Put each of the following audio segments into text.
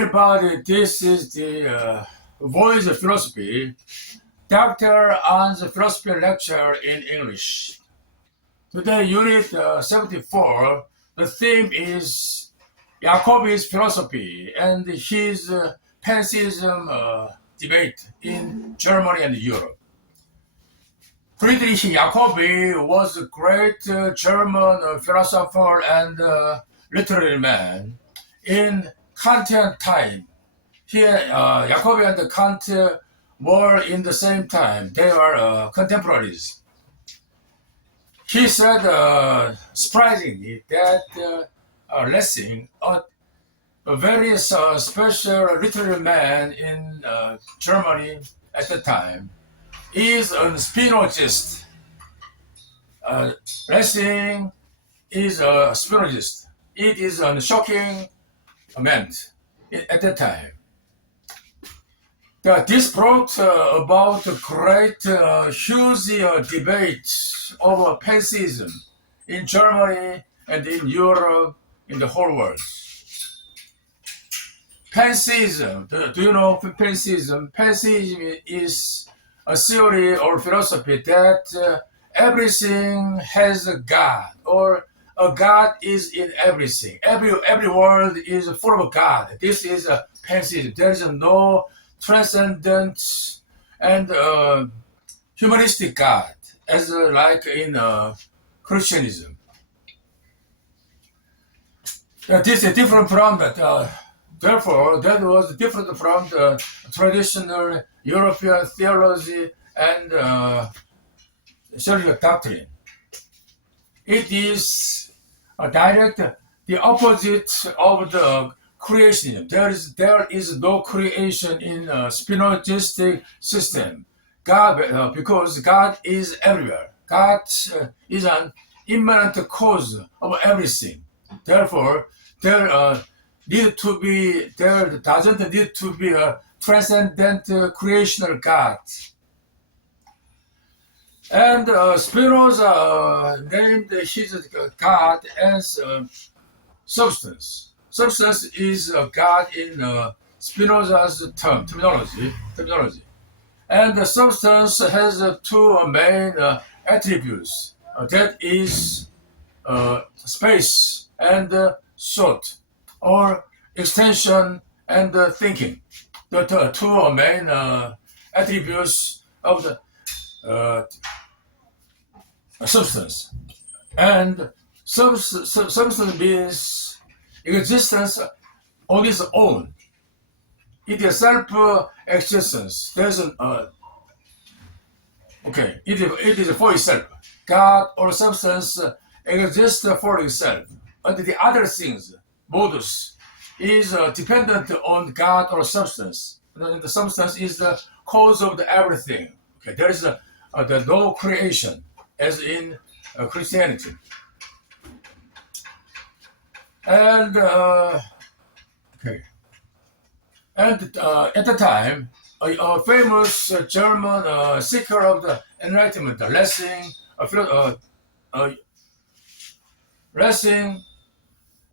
everybody, this is the Voice of Philosophy, Dr. An's philosophy lecture in English. Today, Unit 74, the theme is Jacobi's philosophy and his Pan-theism debate in Germany and Europe. Friedrich Jacobi was a great German philosopher and literary man in Kantian time. Here, Jacobi and Kant were in the same time. They were contemporaries. He said, surprisingly, that Lessing, a very special literary man in Germany at the time, is a Spinozist. Lessing is a Spinozist. It is a shocking meant at the time. This brought about a great, huge debate over Pan-theism in Germany and in Europe, in the whole world. Pan-theism, do you know Pan-theism? Pan-theism is a theory or philosophy that everything has a God, or a God is in everything. Every world is full of God. This is a Pan-theism. There is no transcendent and humanistic God, as like in creationism. This is different from that. Therefore, that was different from the traditional European theology and social doctrine. It is the opposite of the creationism. There is no creation in Spinozistic system. God, because God is everywhere. God is an immanent cause of everything. Therefore, there doesn't need to be a transcendental creational God. And Spinoza named his God as substance. Substance is a God in Spinoza's terminology. And the substance has two main attributes. That is space and thought, or extension and thinking. The two main attributes of the substance. And substance means existence on its own. It is self-existence. There's it is for itself. God or substance exists for itself. And the other things, modus, is dependent on God or substance. And the substance is the cause of everything. Okay, there is the no creation, as in Christianity. And at the time, a famous German seeker of the Enlightenment, Lessing, Lessing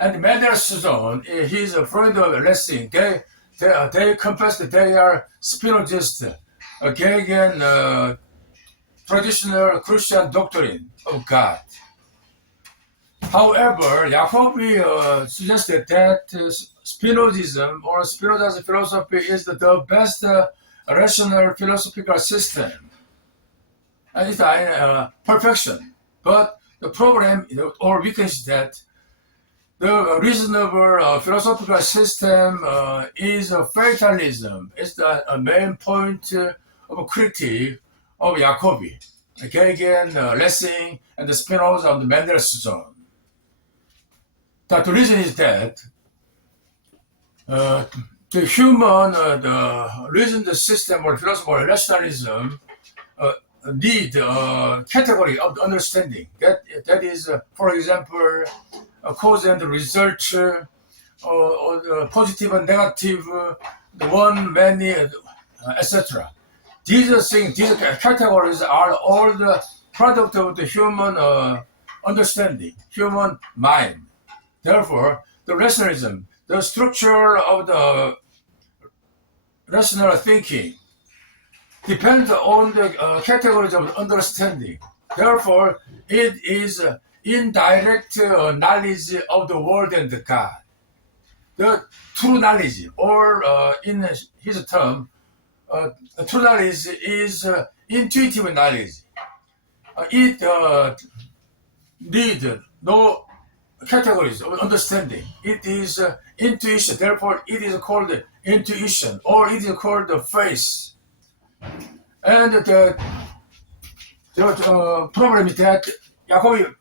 and Mendelssohn, he's a friend of Lessing. They confess that they are Spinozist, against traditional Christian doctrine of God. However, Jacobi suggested that Spinozism or Spinoza's philosophy is the best rational philosophical system, and it's perfection. But the problem or weakness is that the reasonable philosophical system is fatalism. It's the main point of critique of Jacobi, against Lessing and the Spinoza and Mendelssohn. The reason is that the human, the reasoned system or philosophy or rationalism need a category of understanding. That is, for example, cause and result, or positive and negative, the one, many, etc. These things, these categories are all the product of the human understanding, human mind. Therefore, the rationalism the structure of the rational thinking depends on the categories of understanding. Therefore, it is indirect knowledge of the world and the God. The true knowledge, or in his term, true knowledge is intuitive knowledge. It needs no categories of understanding. It is intuition. Therefore, it is called intuition, or it is called faith. And the problem is that Jacobi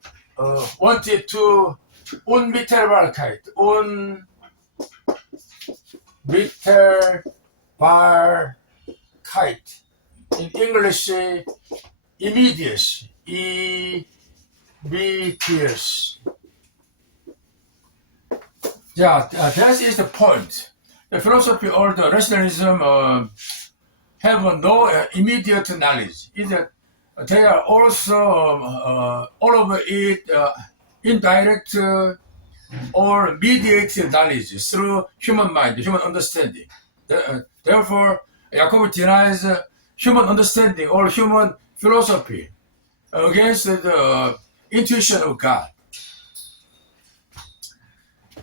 wanted to unmittelbarkeit, unmittelbarkeit. In English, immediacy, immediacy. Yeah, that is the point. The philosophy or the rationalism have no immediate knowledge. They are also all of it indirect or mediated knowledge through human mind, human understanding. Therefore, Jacobi denies human understanding or human philosophy against the intuition of God.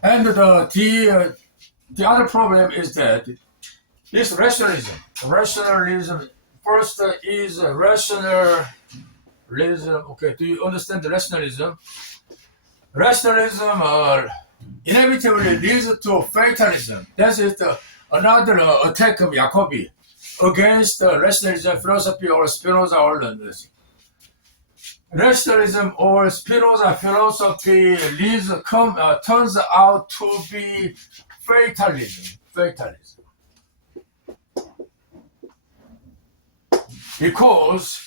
And the other problem is that this rationalism, first is rationalism. Okay, do you understand the rationalism? Rationalism inevitably leads to fatalism. That is another attack of Jacobi against rationalism, philosophy, or Spinoza or London. Rationalism or Spinoza philosophy turns out to be fatalism. Because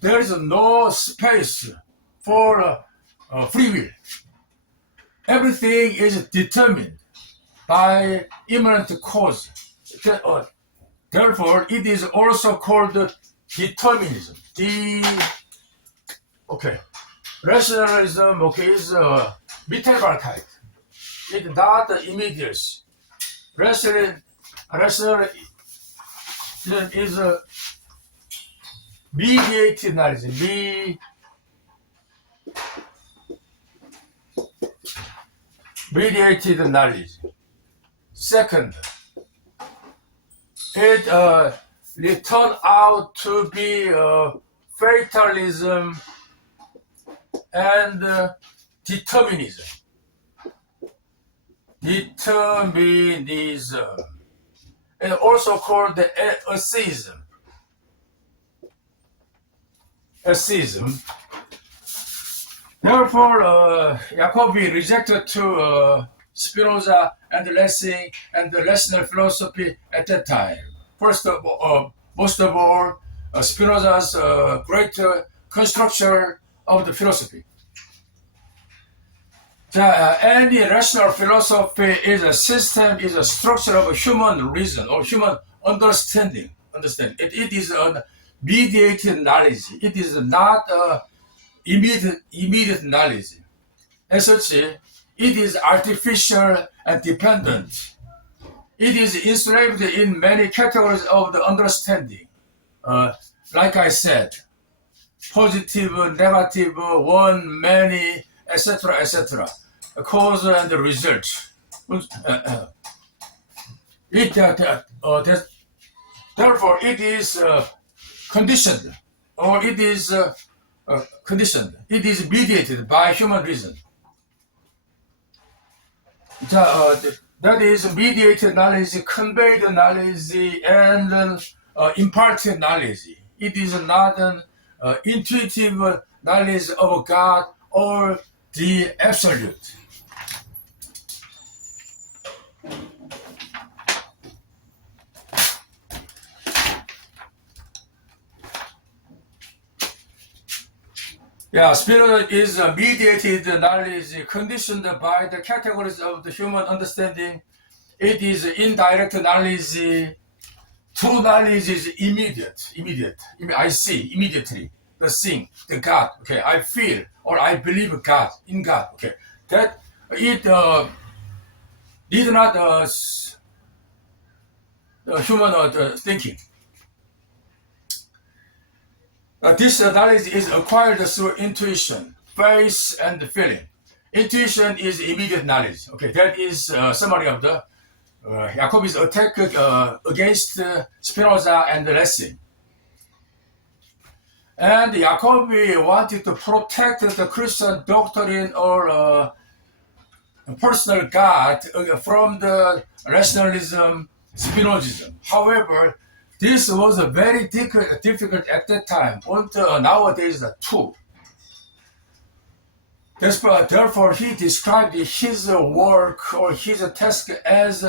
there is no space for free will. Everything is determined by immanent cause. Therefore, it is also called determinism. Rationalism, is Mittelbarkeit. It's not immediacy. Rationalism is mediated knowledge. Mediated knowledge. Second, it turned out to be fatalism and determinism. And also called the atheism. Therefore, Jacobi rejected to Spinoza and Lessing and the rational philosophy at that time. Most of all, Spinoza's great construction of the philosophy. Any rational philosophy is a system, is a structure of a human reason or human understanding. It is a mediated knowledge. It is not immediate knowledge. As such, it is artificial and dependent. It is enslaved in many categories of the understanding. Like I said, positive, negative, one, many, etc., cause and result. Therefore, it is conditioned, or it is conditioned. It is mediated by human reason. That is mediated knowledge, conveyed knowledge, and imparted knowledge. It is not an intuitive knowledge of God or the absolute. Spinoza is a mediated knowledge conditioned by the categories of the human understanding. It is indirect knowledge. True knowledge is immediate. I see immediately the thing, the God. I feel or I believe God in God. That it need not human thinking. This knowledge is acquired through intuition, faith, and feeling. Intuition is immediate knowledge. Okay, that is a summary of the Jacobi's attack against Spinoza and Lessing. And Jacobi wanted to protect the Christian doctrine or personal God from the rationalism, Spinozism. However, this was very difficult at that time, and nowadays too. Therefore, he described his work or his task as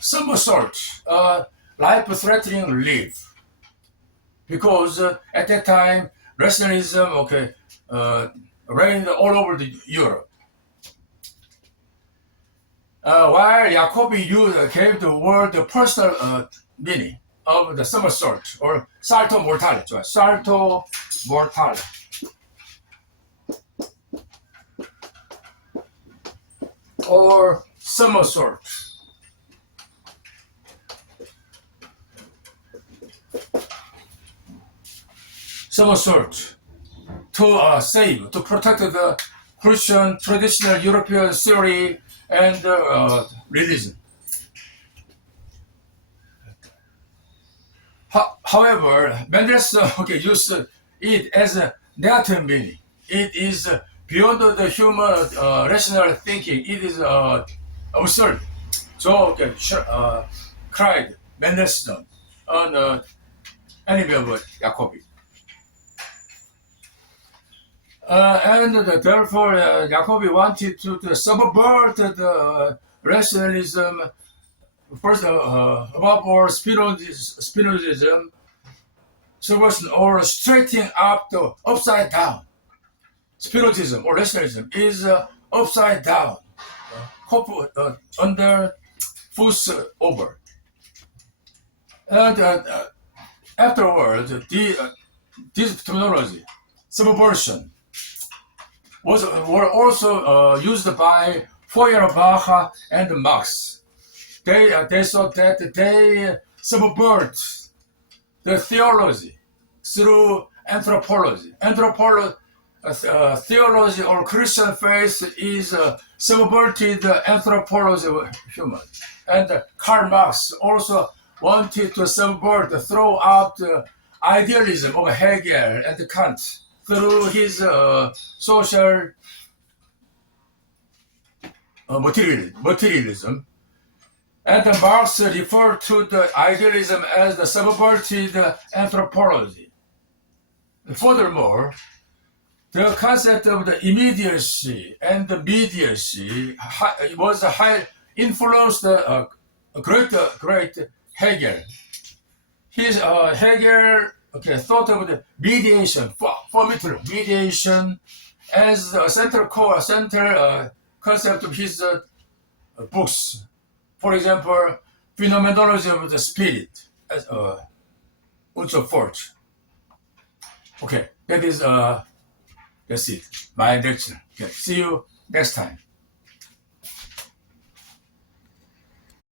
some sort life-threatening relief, because at that time rationalism reigned all over Europe. While Jacobi gave the word the personal meaning of the somersault or salto mortale, salto mortale. Or somersault. Somersault to save, to protect the Christian traditional European theory and religion. However, Mendelssohn used it as a negative meaning. It is beyond the human rational thinking. It is absurd. So cried Mendelssohn on Animism Jacobi. And therefore, Jacobi wanted to subvert the rationalism, first above all Spinozism, subversion or straightening up the upside down. Spinozism or rationalism is upside down, under foot over. And afterwards, this terminology, subversion, were also used by Feuerbach and Marx. They thought that they subvert the theology through anthropology. Theology or Christian faith is subverted anthropology of humans. And Karl Marx also wanted to throw out the idealism of Hegel and Kant through his social materialism. And Marx referred to the idealism as the subverted anthropology. Furthermore, the concept of the immediacy and the mediacy was influenced great Hegel. Hegel thought of the mediation, formative mediation, as a central concept of his books. For example, phenomenology of the spirit, and so forth. Okay, that's it. My lecture. Okay, see you next time.